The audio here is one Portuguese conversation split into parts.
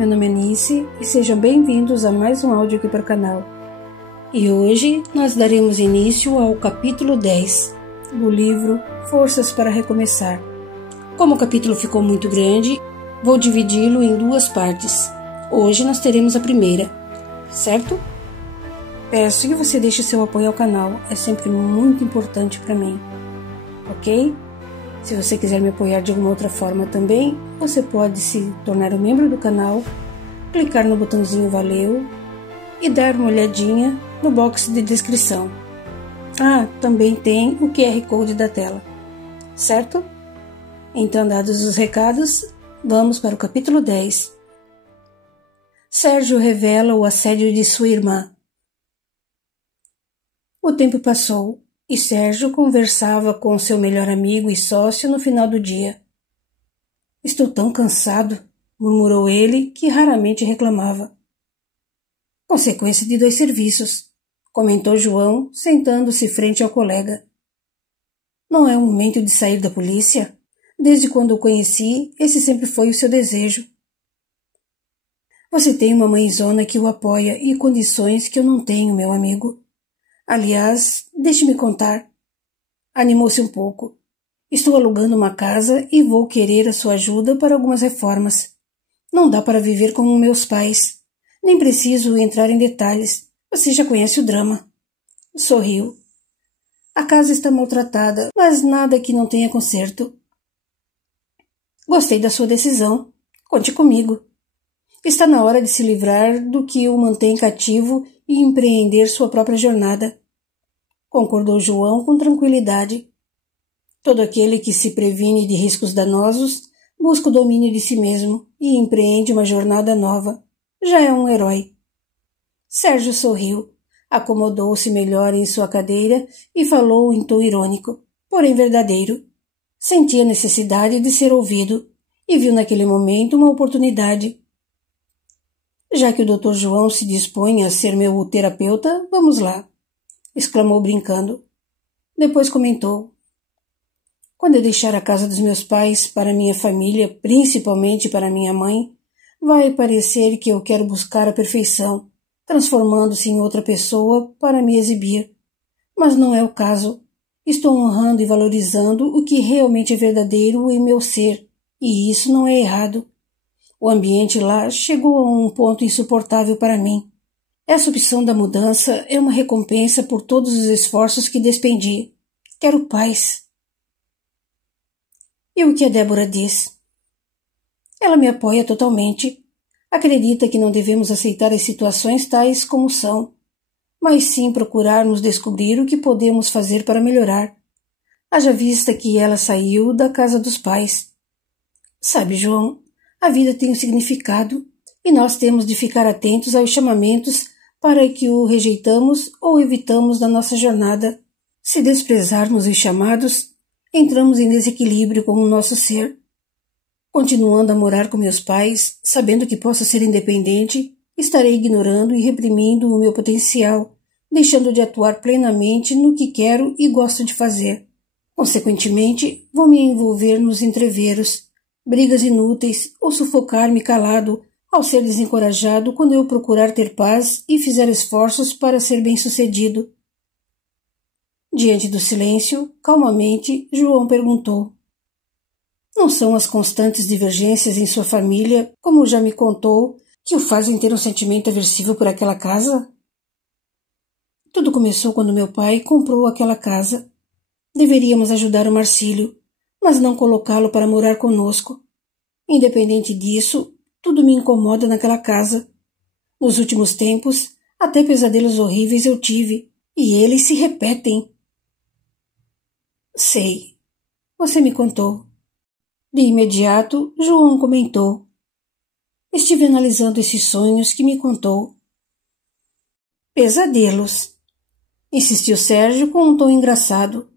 meu nome é Nice e sejam bem-vindos a mais um áudio aqui para o canal. E hoje nós daremos início ao capítulo 10 do livro Forças para Recomeçar. Como o capítulo ficou muito grande, vou dividi-lo em duas partes. Hoje nós teremos a primeira, certo? Peço que você deixe seu apoio ao canal, é sempre muito importante para mim, ok? Se você quiser me apoiar de alguma outra forma também, você pode se tornar um membro do canal, clicar no botãozinho Valeu e dar uma olhadinha no box de descrição. Também tem o QR Code da tela, certo? Então, dados os recados, vamos para o capítulo 10. Sérgio revela o assédio de sua irmã. O tempo passou. E Sérgio conversava com seu melhor amigo e sócio no final do dia. Estou tão cansado, murmurou ele, que raramente reclamava. Consequência de 2 serviços, comentou João, sentando-se frente ao colega. Não é o momento de sair da polícia? Desde quando o conheci, esse sempre foi o seu desejo. Você tem uma mãezona que o apoia e condições que eu não tenho, meu amigo. Aliás, deixe-me contar. Animou-se um pouco. Estou alugando uma casa e vou querer a sua ajuda para algumas reformas. Não dá para viver como meus pais. Nem preciso entrar em detalhes. Você já conhece o drama. Sorriu. A casa está maltratada, mas nada que não tenha conserto. Gostei da sua decisão. Conte comigo. Está na hora de se livrar do que o mantém cativo e empreender sua própria jornada. Concordou João com tranquilidade. Todo aquele que se previne de riscos danosos busca o domínio de si mesmo e empreende uma jornada nova. Já é um herói. Sérgio sorriu, acomodou-se melhor em sua cadeira e falou em tom irônico, porém verdadeiro. Sentia necessidade de ser ouvido e viu naquele momento uma oportunidade. Já que o Dr. João se dispõe a ser meu terapeuta, vamos lá, exclamou brincando. Depois comentou. Quando eu deixar a casa dos meus pais para minha família, principalmente para minha mãe, vai parecer que eu quero buscar a perfeição, transformando-se em outra pessoa para me exibir. Mas não é o caso. Estou honrando e valorizando o que realmente é verdadeiro em meu ser, e isso não é errado. O ambiente lá chegou a um ponto insuportável para mim. Essa opção da mudança é uma recompensa por todos os esforços que despendi. Quero paz. E o que a Débora diz? Ela me apoia totalmente. Acredita que não devemos aceitar as situações tais como são, mas sim procurarmos descobrir o que podemos fazer para melhorar. Haja vista que ela saiu da casa dos pais. Sabe, João, a vida tem um significado e nós temos de ficar atentos aos chamamentos para que o rejeitamos ou evitamos na nossa jornada. Se desprezarmos os chamados, entramos em desequilíbrio com o nosso ser. Continuando a morar com meus pais, sabendo que posso ser independente, estarei ignorando e reprimindo o meu potencial, deixando de atuar plenamente no que quero e gosto de fazer. Consequentemente, vou me envolver nos entreveros, brigas inúteis ou sufocar-me calado ao ser desencorajado quando eu procurar ter paz e fizer esforços para ser bem-sucedido. Diante do silêncio, calmamente, João perguntou. Não são as constantes divergências em sua família, como já me contou, que o fazem ter um sentimento aversivo por aquela casa? Tudo começou quando meu pai comprou aquela casa. Deveríamos ajudar o Marcílio, mas não colocá-lo para morar conosco. Independente disso, tudo me incomoda naquela casa. Nos últimos tempos, até pesadelos horríveis eu tive, e eles se repetem. Sei. Você me contou. De imediato, João comentou. Estive analisando esses sonhos que me contou. Pesadelos, insistiu Sérgio com um tom engraçado.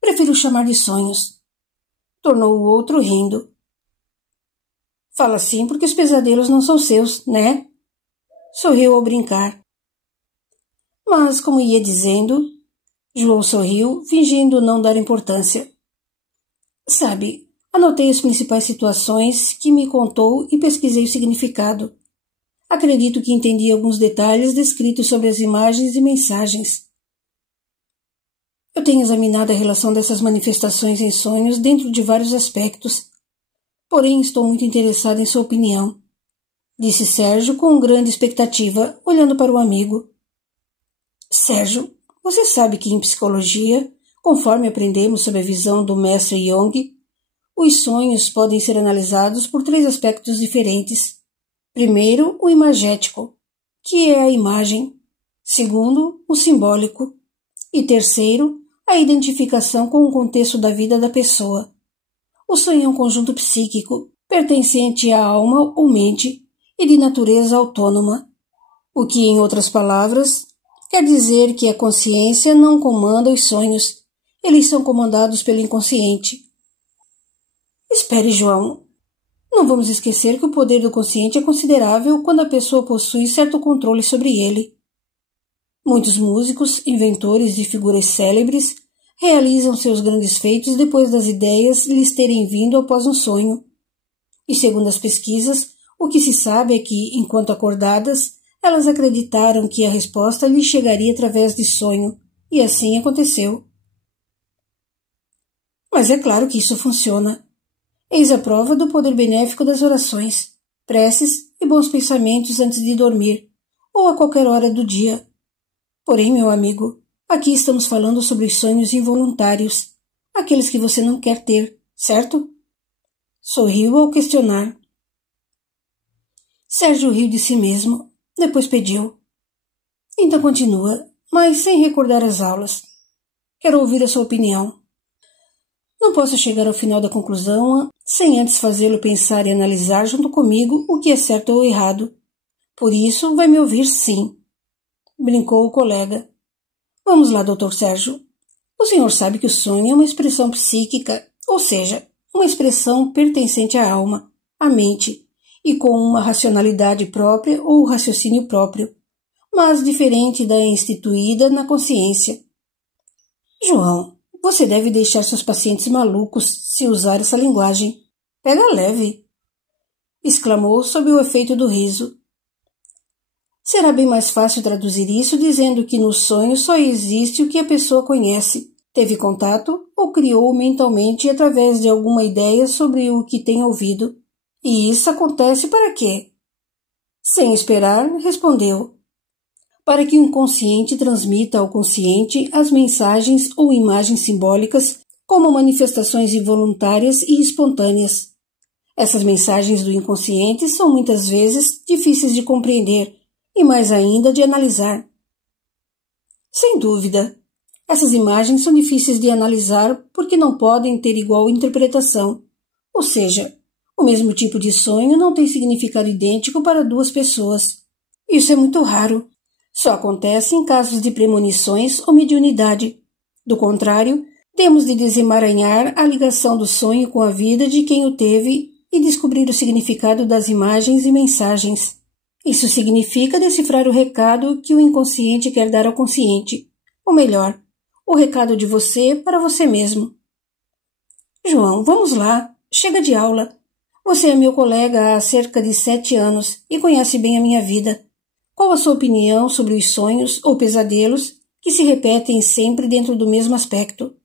Prefiro chamar de sonhos, tornou o outro rindo. Fala assim porque os pesadelos não são seus, né? Sorriu ao brincar. Mas, como ia dizendo, João sorriu, fingindo não dar importância. Sabe, Anotei as principais situações que me contou e pesquisei o significado. Acredito que entendi alguns detalhes descritos sobre as imagens e mensagens. Eu tenho examinado a relação dessas manifestações em sonhos dentro de vários aspectos, porém estou muito interessado em sua opinião, disse Sérgio com grande expectativa, olhando para o amigo. Sérgio, você sabe que em psicologia, conforme aprendemos sob a visão do mestre Jung, os sonhos podem ser analisados por 3 aspectos diferentes. Primeiro, o imagético, que é a imagem. Segundo, o simbólico. E terceiro, a identificação com o contexto da vida da pessoa. O sonho é um conjunto psíquico, pertencente à alma ou mente e de natureza autônoma, o que, em outras palavras, quer dizer que a consciência não comanda os sonhos, eles são comandados pelo inconsciente. Espere, João. Não vamos esquecer que o poder do consciente é considerável quando a pessoa possui certo controle sobre ele. Muitos músicos, inventores de figuras célebres realizam seus grandes feitos depois das ideias lhes terem vindo após um sonho. E segundo as pesquisas, o que se sabe é que, enquanto acordadas, elas acreditaram que a resposta lhes chegaria através de sonho, e assim aconteceu. Mas é claro que isso funciona. Eis a prova do poder benéfico das orações, preces e bons pensamentos antes de dormir, ou a qualquer hora do dia. Porém, meu amigo, aqui estamos falando sobre os sonhos involuntários, aqueles que você não quer ter, certo? Sorriu ao questionar. Sérgio riu de si mesmo, depois pediu. Então continua, mas sem recordar as aulas. Quero ouvir a sua opinião. Não posso chegar ao final da conclusão sem antes fazê-lo pensar e analisar junto comigo o que é certo ou errado. Por isso, vai me ouvir sim. Brincou o colega. Vamos lá, Dr. Sérgio. O senhor sabe que o sonho é uma expressão psíquica, ou seja, uma expressão pertencente à alma, à mente, e com uma racionalidade própria ou raciocínio próprio, mas diferente da instituída na consciência. João, você deve deixar seus pacientes malucos se usar essa linguagem. Pega leve, exclamou sob o efeito do riso. Será bem mais fácil traduzir isso dizendo que no sonho só existe o que a pessoa conhece, teve contato ou criou mentalmente através de alguma ideia sobre o que tem ouvido. E isso acontece para quê? Sem esperar, respondeu. Para que o inconsciente transmita ao consciente as mensagens ou imagens simbólicas como manifestações involuntárias e espontâneas. Essas mensagens do inconsciente são muitas vezes difíceis de compreender e mais ainda de analisar. Sem dúvida, essas imagens são difíceis de analisar porque não podem ter igual interpretação, ou seja, o mesmo tipo de sonho não tem significado idêntico para 2 pessoas. Isso é muito raro. Só acontece em casos de premonições ou mediunidade. Do contrário, temos de desemaranhar a ligação do sonho com a vida de quem o teve e descobrir o significado das imagens e mensagens. Isso significa decifrar o recado que o inconsciente quer dar ao consciente, ou melhor, o recado de você para você mesmo. João, vamos lá, chega de aula. Você é meu colega há cerca de 7 anos e conhece bem a minha vida. Qual a sua opinião sobre os sonhos ou pesadelos que se repetem sempre dentro do mesmo aspecto?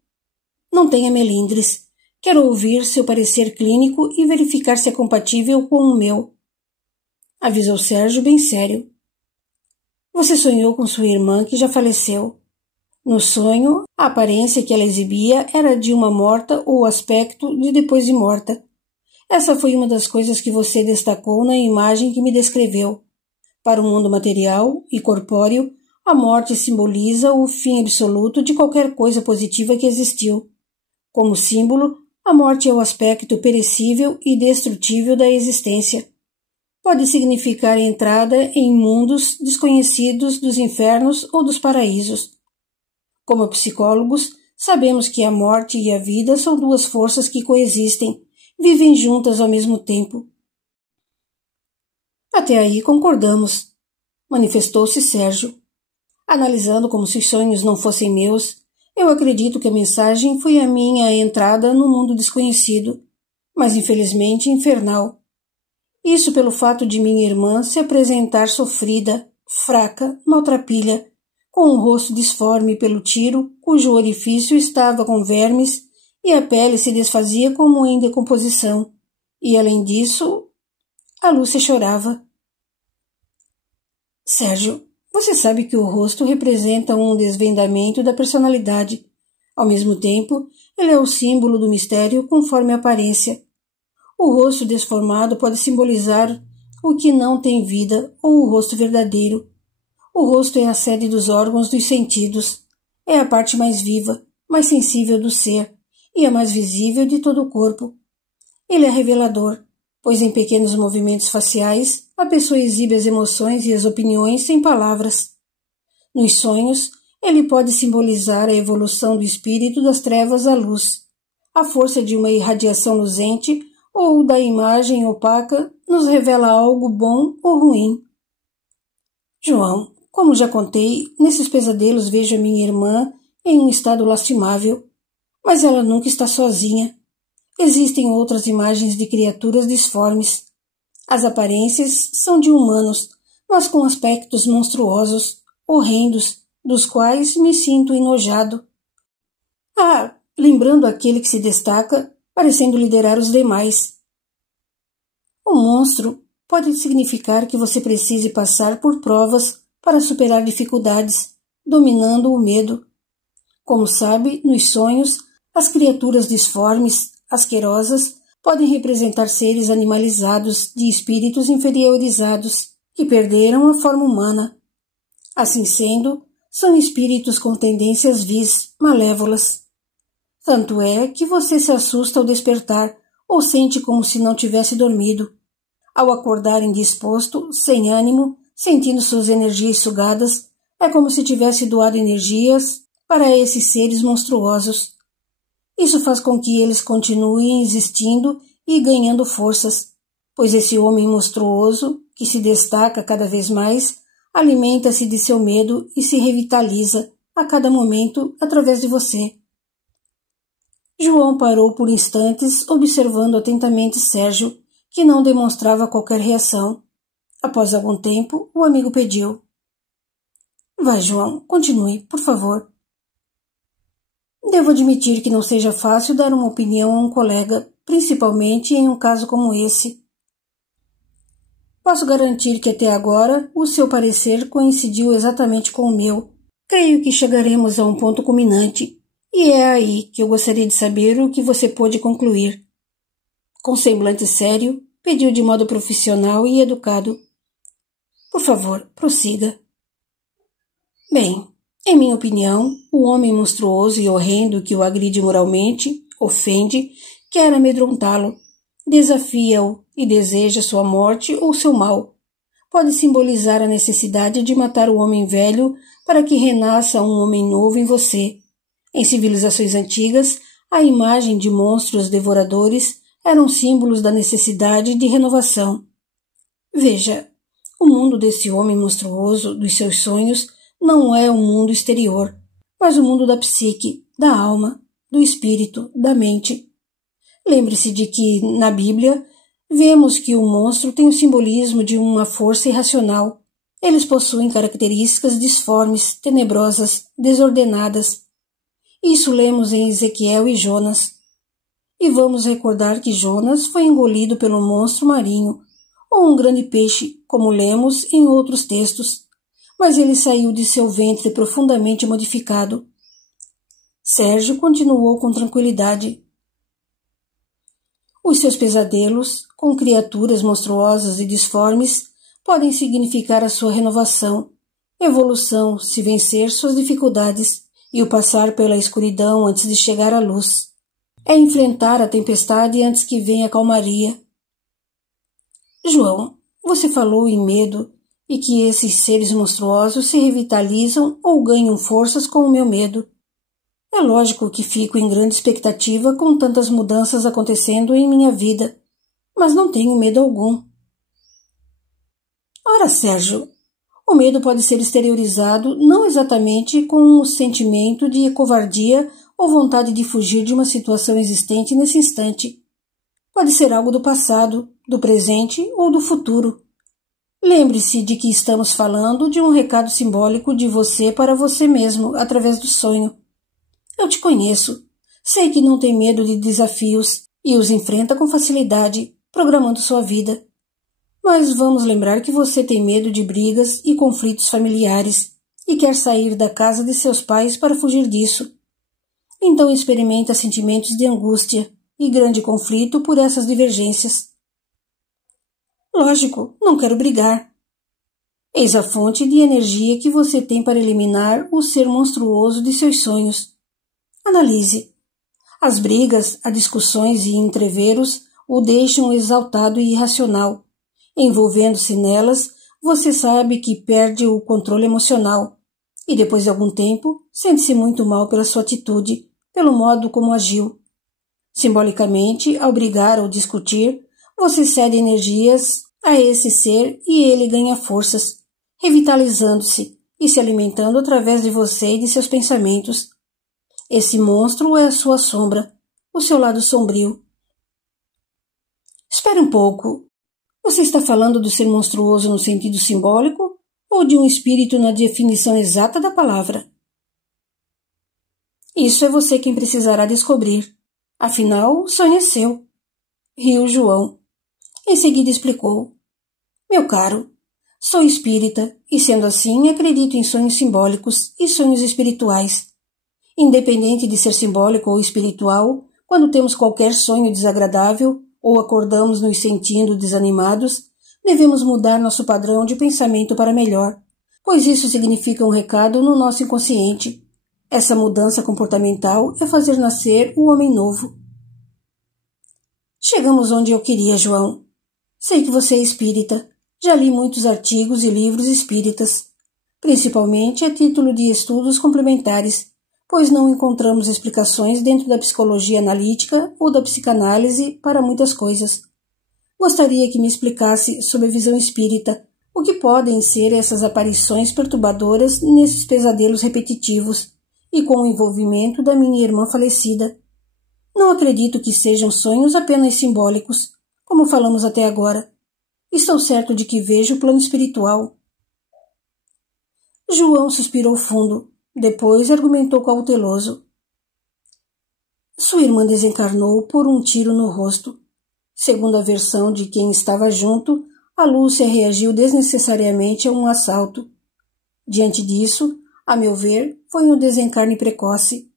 Não tenha melindres. Quero ouvir seu parecer clínico e verificar se é compatível com o meu. Avisou Sérgio bem sério. Você sonhou com sua irmã que já faleceu. No sonho, a aparência que ela exibia era de uma morta ou o aspecto de depois de morta. Essa foi uma das coisas que você destacou na imagem que me descreveu. Para o mundo material e corpóreo, a morte simboliza o fim absoluto de qualquer coisa positiva que existiu. Como símbolo, a morte é o aspecto perecível e destrutível da existência. Pode significar a entrada em mundos desconhecidos dos infernos ou dos paraísos. Como psicólogos, sabemos que a morte e a vida são 2 forças que coexistem, vivem juntas ao mesmo tempo. Até aí concordamos, manifestou-se Sérgio. Analisando como se os sonhos não fossem meus, eu acredito que a mensagem foi a minha entrada no mundo desconhecido. mas infelizmente infernal. Isso pelo fato de minha irmã se apresentar sofrida, fraca, maltrapilha, com um rosto disforme pelo tiro, cujo orifício estava com vermes e a pele se desfazia como em decomposição. E além disso, a Lúcia chorava. Sérgio, você sabe que o rosto representa um desvendamento da personalidade. Ao mesmo tempo, ele é o símbolo do mistério conforme a aparência. O rosto desformado pode simbolizar o que não tem vida ou o rosto verdadeiro. O rosto é a sede dos órgãos dos sentidos. É a parte mais viva, mais sensível do ser e a mais visível de todo o corpo. Ele é revelador, pois em pequenos movimentos faciais a pessoa exibe as emoções e as opiniões sem palavras. Nos sonhos, ele pode simbolizar a evolução do espírito das trevas à luz, a força de uma irradiação luzente ou da imagem opaca nos revela algo bom ou ruim. João, como já contei, nesses pesadelos vejo a minha irmã em um estado lastimável, mas ela nunca está sozinha. Existem outras imagens de criaturas disformes. As aparências são de humanos, mas com aspectos monstruosos, horrendos, dos quais me sinto enojado. Lembrando aquele que se destaca, parecendo liderar os demais. O monstro pode significar que você precise passar por provas para superar dificuldades, dominando o medo. Como sabe, nos sonhos, as criaturas disformes, asquerosas, podem representar seres animalizados de espíritos inferiorizados que perderam a forma humana. Assim sendo, são espíritos com tendências vis, malévolas. Tanto é que você se assusta ao despertar ou sente como se não tivesse dormido. Ao acordar indisposto, sem ânimo, sentindo suas energias sugadas, é como se tivesse doado energias para esses seres monstruosos. Isso faz com que eles continuem existindo e ganhando forças, pois esse homem monstruoso, que se destaca cada vez mais, alimenta-se de seu medo e se revitaliza a cada momento através de você. João parou por instantes, observando atentamente Sérgio, que não demonstrava qualquer reação. Após algum tempo, o amigo pediu. Vai, João, continue, por favor. Devo admitir que não seja fácil dar uma opinião a um colega, principalmente em um caso como esse. Posso garantir que até agora o seu parecer coincidiu exatamente com o meu. Creio que chegaremos a um ponto culminante, e é aí que eu gostaria de saber o que você pôde concluir. Com semblante sério, pediu de modo profissional e educado. Por favor, prossiga. Bem, em minha opinião, o homem monstruoso e horrendo que o agride moralmente, ofende, quer amedrontá-lo, desafia-o e deseja sua morte ou seu mal. Pode simbolizar a necessidade de matar o homem velho para que renasça um homem novo em você. Em civilizações antigas, a imagem de monstros devoradores eram símbolos da necessidade de renovação. Veja, o mundo desse homem monstruoso dos seus sonhos não é o mundo exterior, mas o mundo da psique, da alma, do espírito, da mente. Lembre-se de que, na Bíblia, vemos que o monstro tem o simbolismo de uma força irracional. Eles possuem características disformes, tenebrosas, desordenadas. Isso lemos em Ezequiel e Jonas. E vamos recordar que Jonas foi engolido pelo monstro marinho, ou um grande peixe, como lemos em outros textos, mas ele saiu de seu ventre profundamente modificado. Sérgio continuou com tranquilidade. Os seus pesadelos, com criaturas monstruosas e disformes, podem significar a sua renovação, evolução, se vencer suas dificuldades e o passar pela escuridão antes de chegar à luz. É enfrentar a tempestade antes que venha a calmaria. João, você falou em medo e que esses seres monstruosos se revitalizam ou ganham forças com o meu medo. É lógico que fico em grande expectativa com tantas mudanças acontecendo em minha vida, mas não tenho medo algum. Ora, Sérgio, o medo pode ser exteriorizado não exatamente com o sentimento de covardia ou vontade de fugir de uma situação existente nesse instante. Pode ser algo do passado, do presente ou do futuro. Lembre-se de que estamos falando de um recado simbólico de você para você mesmo, através do sonho. Eu te conheço. Sei que não tem medo de desafios e os enfrenta com facilidade, programando sua vida. Mas vamos lembrar que você tem medo de brigas e conflitos familiares e quer sair da casa de seus pais para fugir disso. Então experimenta sentimentos de angústia e grande conflito por essas divergências. Lógico, não quero brigar. Eis a fonte de energia que você tem para eliminar o ser monstruoso de seus sonhos. Analise. As brigas, as discussões e entreveros o deixam exaltado e irracional. Envolvendo-se nelas, você sabe que perde o controle emocional e depois de algum tempo sente-se muito mal pela sua atitude, pelo modo como agiu. Simbolicamente, ao brigar ou discutir, você cede energias a esse ser e ele ganha forças, revitalizando-se e se alimentando através de você e de seus pensamentos. Esse monstro é a sua sombra, o seu lado sombrio. Espere um pouco. Você está falando do ser monstruoso no sentido simbólico ou de um espírito na definição exata da palavra? Isso é você quem precisará descobrir. Afinal, o sonho é seu. Riu João. Em seguida explicou. Meu caro, sou espírita e, sendo assim, acredito em sonhos simbólicos e sonhos espirituais. Independente de ser simbólico ou espiritual, quando temos qualquer sonho desagradável ou acordamos nos sentindo desanimados, devemos mudar nosso padrão de pensamento para melhor, pois isso significa um recado no nosso inconsciente. Essa mudança comportamental é fazer nascer o homem novo. Chegamos onde eu queria, João. Sei que você é espírita. Já li muitos artigos e livros espíritas, principalmente a título de estudos complementares, pois não encontramos explicações dentro da psicologia analítica ou da psicanálise para muitas coisas. Gostaria que me explicasse, sob a visão espírita, o que podem ser essas aparições perturbadoras nesses pesadelos repetitivos e com o envolvimento da minha irmã falecida. Não acredito que sejam sonhos apenas simbólicos, como falamos até agora. Estou certo de que vejo o plano espiritual. João suspirou fundo. Depois argumentou cauteloso. Sua irmã desencarnou por um tiro no rosto. Segundo a versão de quem estava junto, a Lúcia reagiu desnecessariamente a um assalto. Diante disso, a meu ver, foi um desencarne precoce.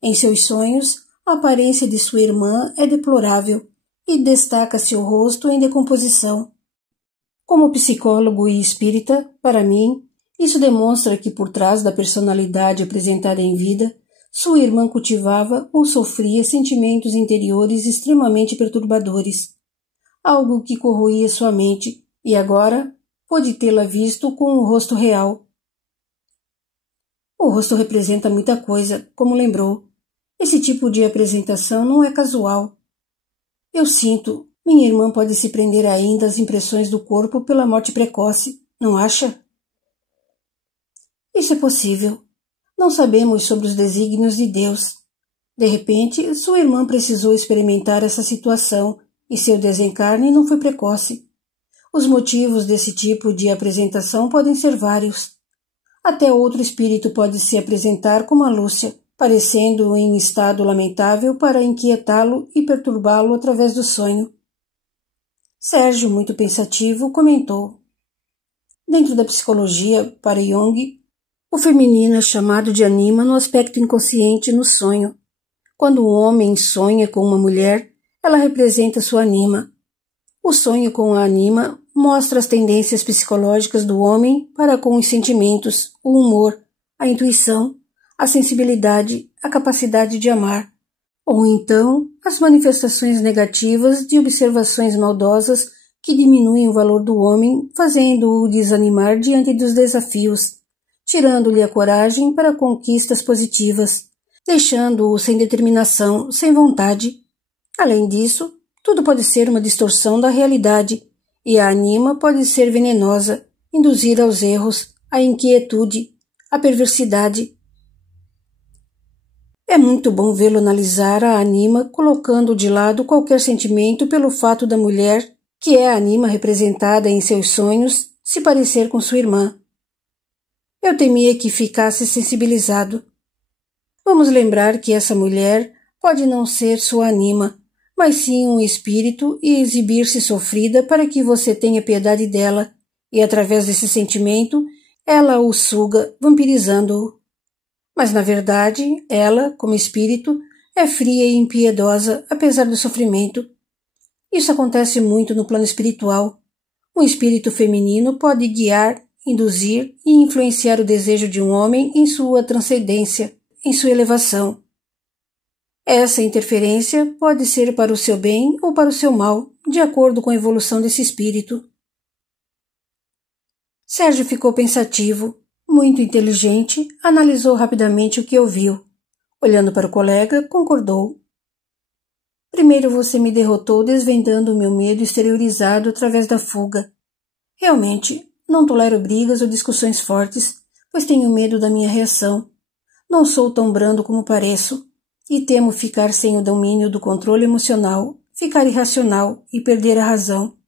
Em seus sonhos, a aparência de sua irmã é deplorável e destaca-se o rosto em decomposição. Como psicólogo e espírita, para mim, isso demonstra que por trás da personalidade apresentada em vida, sua irmã cultivava ou sofria sentimentos interiores extremamente perturbadores, algo que corroía sua mente e agora pôde tê-la visto com o rosto real. O rosto representa muita coisa, como lembrou. Esse tipo de apresentação não é casual. Eu sinto, minha irmã pode se prender ainda às impressões do corpo pela morte precoce, não acha? Isso é possível. Não sabemos sobre os desígnios de Deus. De repente, sua irmã precisou experimentar essa situação e seu desencarne não foi precoce. Os motivos desse tipo de apresentação podem ser vários. Até outro espírito pode se apresentar como a Lúcia, parecendo em estado lamentável para inquietá-lo e perturbá-lo através do sonho. Sérgio, muito pensativo, comentou. Dentro da psicologia, para Jung, o feminino é chamado de anima no aspecto inconsciente no sonho. Quando o homem sonha com uma mulher, ela representa sua anima. O sonho com a anima mostra as tendências psicológicas do homem para com os sentimentos, o humor, a intuição, a sensibilidade, a capacidade de amar, ou então as manifestações negativas de observações maldosas que diminuem o valor do homem, fazendo-o desanimar diante dos desafios, tirando-lhe a coragem para conquistas positivas, deixando-o sem determinação, sem vontade. Além disso, tudo pode ser uma distorção da realidade, e a anima pode ser venenosa, induzir aos erros, à inquietude, à perversidade. É muito bom vê-lo analisar a Anima, colocando de lado qualquer sentimento pelo fato da mulher, que é a Anima representada em seus sonhos, se parecer com sua irmã. Eu temia que ficasse sensibilizado. Vamos lembrar que essa mulher pode não ser sua Anima, mas sim um espírito e exibir-se sofrida para que você tenha piedade dela, e através desse sentimento, ela o suga, vampirizando-o. Mas, na verdade, ela, como espírito, é fria e impiedosa, apesar do sofrimento. Isso acontece muito no plano espiritual. Um espírito feminino pode guiar, induzir e influenciar o desejo de um homem em sua transcendência, em sua elevação. Essa interferência pode ser para o seu bem ou para o seu mal, de acordo com a evolução desse espírito. Sérgio ficou pensativo, muito inteligente, analisou rapidamente o que ouviu. Olhando para o colega, concordou. Primeiro você me derrotou desvendando o meu medo exteriorizado através da fuga. Realmente, não tolero brigas ou discussões fortes, pois tenho medo da minha reação. Não sou tão brando como pareço, e temo ficar sem o domínio do controle emocional, ficar irracional e perder a razão.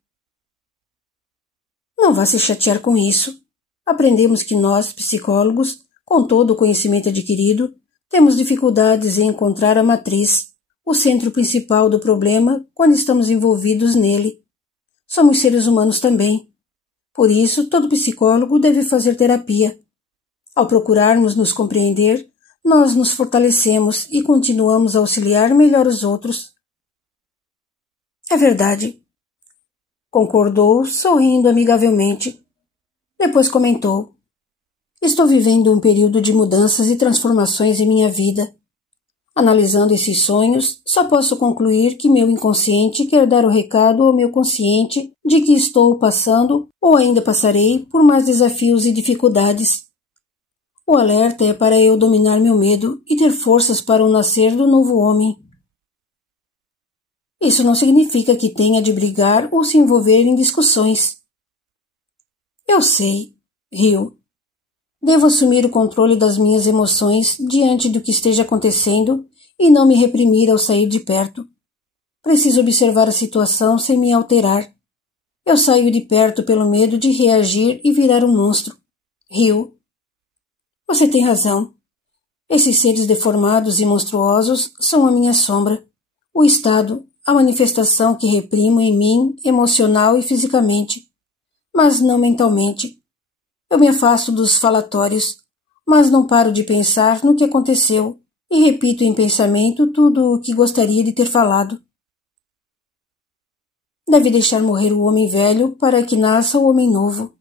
Não vá se chatear com isso. Aprendemos que nós, psicólogos, com todo o conhecimento adquirido, temos dificuldades em encontrar a matriz, o centro principal do problema quando estamos envolvidos nele. Somos seres humanos também. Por isso, todo psicólogo deve fazer terapia. Ao procurarmos nos compreender, nós nos fortalecemos e continuamos a auxiliar melhor os outros. É verdade. Concordou, sorrindo amigavelmente. Depois comentou. Estou vivendo um período de mudanças e transformações em minha vida. Analisando esses sonhos, só posso concluir que meu inconsciente quer dar o recado ao meu consciente de que estou passando ou ainda passarei por mais desafios e dificuldades. O alerta é para eu dominar meu medo e ter forças para o nascer do novo homem. Isso não significa que tenha de brigar ou se envolver em discussões. Eu sei, riu. Devo assumir o controle das minhas emoções diante do que esteja acontecendo e não me reprimir ao sair de perto. Preciso observar a situação sem me alterar. Eu saio de perto pelo medo de reagir e virar um monstro. Riu. Você tem razão. Esses seres deformados e monstruosos são a minha sombra, o estado, a manifestação que reprimo em mim, emocional e fisicamente, mas não mentalmente. Eu me afasto dos falatórios, mas não paro de pensar no que aconteceu e repito em pensamento tudo o que gostaria de ter falado. Deve deixar morrer o homem velho para que nasça o homem novo.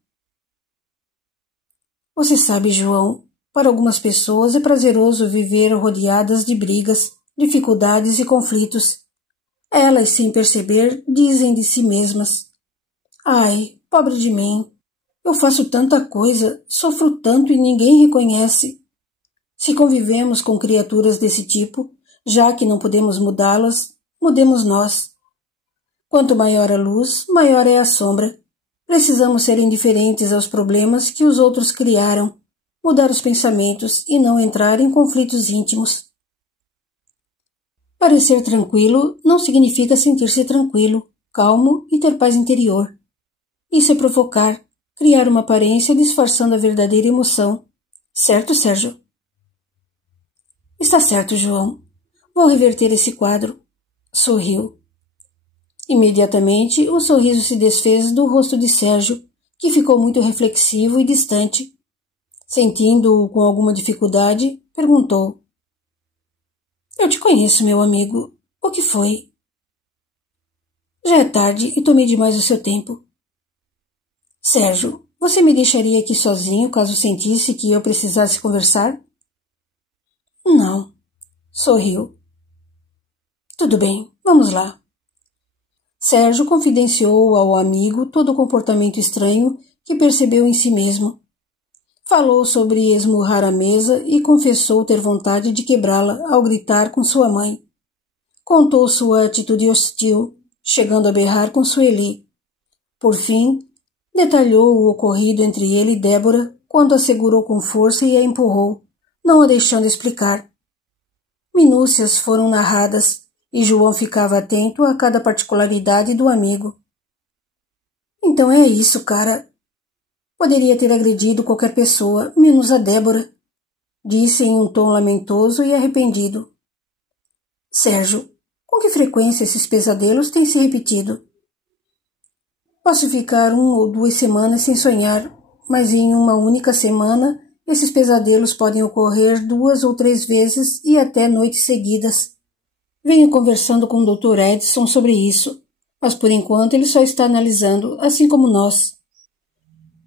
Você sabe, João, para algumas pessoas é prazeroso viver rodeadas de brigas, dificuldades e conflitos. Elas, sem perceber, dizem de si mesmas: ai, pobre de mim, eu faço tanta coisa, sofro tanto e ninguém reconhece. Se convivemos com criaturas desse tipo, já que não podemos mudá-las, mudemos nós. Quanto maior a luz, maior é a sombra. Precisamos ser indiferentes aos problemas que os outros criaram, mudar os pensamentos e não entrar em conflitos íntimos. Parecer tranquilo não significa sentir-se tranquilo, calmo e ter paz interior. Isso é provocar, criar uma aparência disfarçando a verdadeira emoção. Certo, Sérgio? Está certo, João. Vou reverter esse quadro. Sorriu. Imediatamente, o sorriso se desfez do rosto de Sérgio, que ficou muito reflexivo e distante. Sentindo-o com alguma dificuldade, perguntou: Eu te conheço, meu amigo. O que foi? Já é tarde e tomei demais o seu tempo. Sérgio, você me deixaria aqui sozinho caso sentisse que eu precisasse conversar? Não. Sorriu. Tudo bem, vamos lá. Sérgio confidenciou ao amigo todo o comportamento estranho que percebeu em si mesmo. Falou sobre esmurrar a mesa e confessou ter vontade de quebrá-la ao gritar com sua mãe. Contou sua atitude hostil, chegando a berrar com Sueli. Por fim, detalhou o ocorrido entre ele e Débora quando a segurou com força e a empurrou, não a deixando explicar. Minúcias foram narradas e João ficava atento a cada particularidade do amigo. Então é isso, cara. Poderia ter agredido qualquer pessoa, menos a Débora, disse em um tom lamentoso e arrependido. Sérgio, com que frequência esses pesadelos têm se repetido? Posso ficar 1 ou 2 semanas sem sonhar, mas em uma única semana esses pesadelos podem ocorrer 2 ou 3 vezes e até noites seguidas. Venho conversando com o Dr. Edson sobre isso, mas por enquanto ele só está analisando, assim como nós.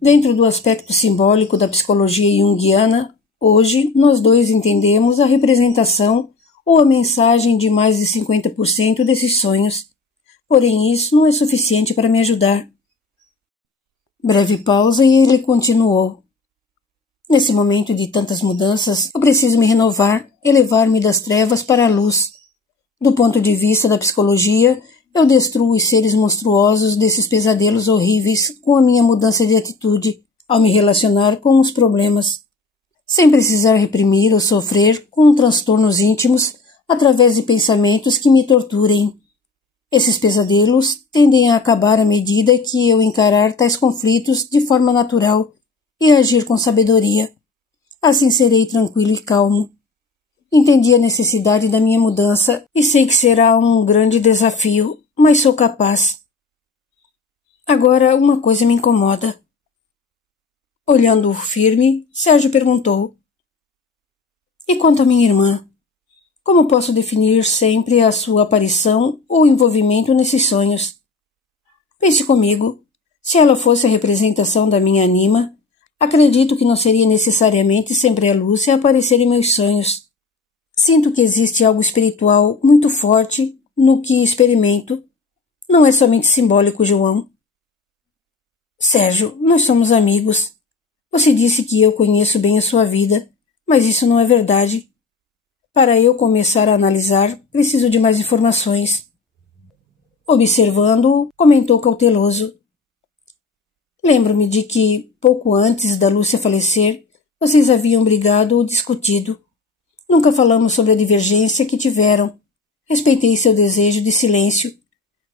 Dentro do aspecto simbólico da psicologia junguiana, hoje nós dois entendemos a representação ou a mensagem de mais de 50% desses sonhos. Porém, isso não é suficiente para me ajudar. Breve pausa e ele continuou. Nesse momento de tantas mudanças, eu preciso me renovar, elevar-me das trevas para a luz. Do ponto de vista da psicologia, eu destruo os seres monstruosos desses pesadelos horríveis com a minha mudança de atitude ao me relacionar com os problemas, sem precisar reprimir ou sofrer com transtornos íntimos através de pensamentos que me torturem. Esses pesadelos tendem a acabar à medida que eu encarar tais conflitos de forma natural e agir com sabedoria. Assim serei tranquilo e calmo. Entendi a necessidade da minha mudança e sei que será um grande desafio, mas sou capaz. Agora uma coisa me incomoda. Olhando-o firme, Sérgio perguntou. E quanto à minha irmã? Como posso definir sempre a sua aparição ou envolvimento nesses sonhos? Pense comigo. Se ela fosse a representação da minha anima, acredito que não seria necessariamente sempre a Lúcia a aparecer em meus sonhos. Sinto que existe algo espiritual muito forte no que experimento. Não é somente simbólico, João. Sérgio, nós somos amigos. Você disse que eu conheço bem a sua vida, mas isso não é verdade. Para eu começar a analisar, preciso de mais informações. Observando-o, comentou cauteloso. Lembro-me de que, pouco antes da Lúcia falecer, vocês haviam brigado ou discutido. Nunca falamos sobre a divergência que tiveram. Respeitei seu desejo de silêncio,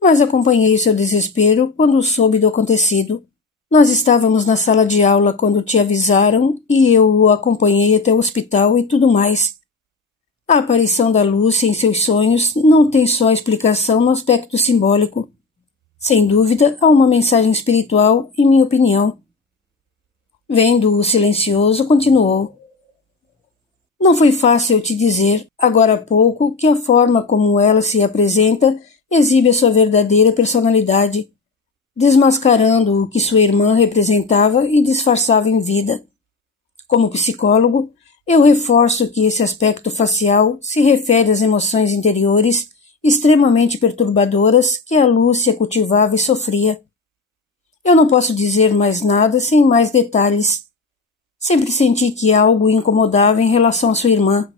mas acompanhei seu desespero quando soube do acontecido. Nós estávamos na sala de aula quando te avisaram e eu o acompanhei até o hospital e tudo mais. A aparição da Lúcia em seus sonhos não tem só explicação no aspecto simbólico. Sem dúvida, há uma mensagem espiritual, em minha opinião. Vendo-o silencioso, continuou. Não foi fácil eu te dizer, agora há pouco, que a forma como ela se apresenta exibe a sua verdadeira personalidade, desmascarando o que sua irmã representava e disfarçava em vida. Como psicólogo, eu reforço que esse aspecto facial se refere às emoções interiores extremamente perturbadoras que a Lúcia cultivava e sofria. Eu não posso dizer mais nada sem mais detalhes. Sempre senti que algo o incomodava em relação à sua irmã.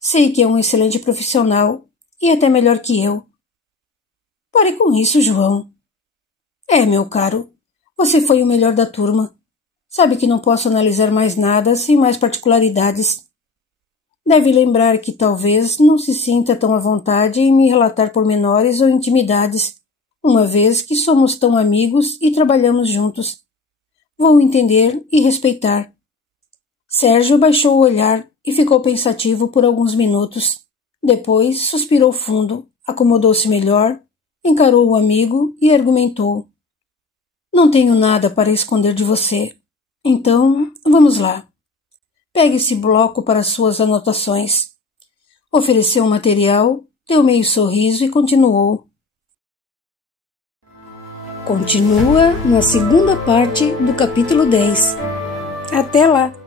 Sei que é um excelente profissional e até melhor que eu. Pare com isso, João. Meu caro, você foi o melhor da turma. Sabe que não posso analisar mais nada sem mais particularidades. Deve lembrar que talvez não se sinta tão à vontade em me relatar pormenores ou intimidades, uma vez que somos tão amigos e trabalhamos juntos. Vou entender e respeitar. Sérgio baixou o olhar e ficou pensativo por alguns minutos. Depois suspirou fundo, acomodou-se melhor, encarou o amigo e argumentou. Não tenho nada para esconder de você. Então, vamos lá. Pegue esse bloco para suas anotações. Ofereceu o material, deu meio sorriso e continuou. Continua na segunda parte do capítulo 10. Até lá!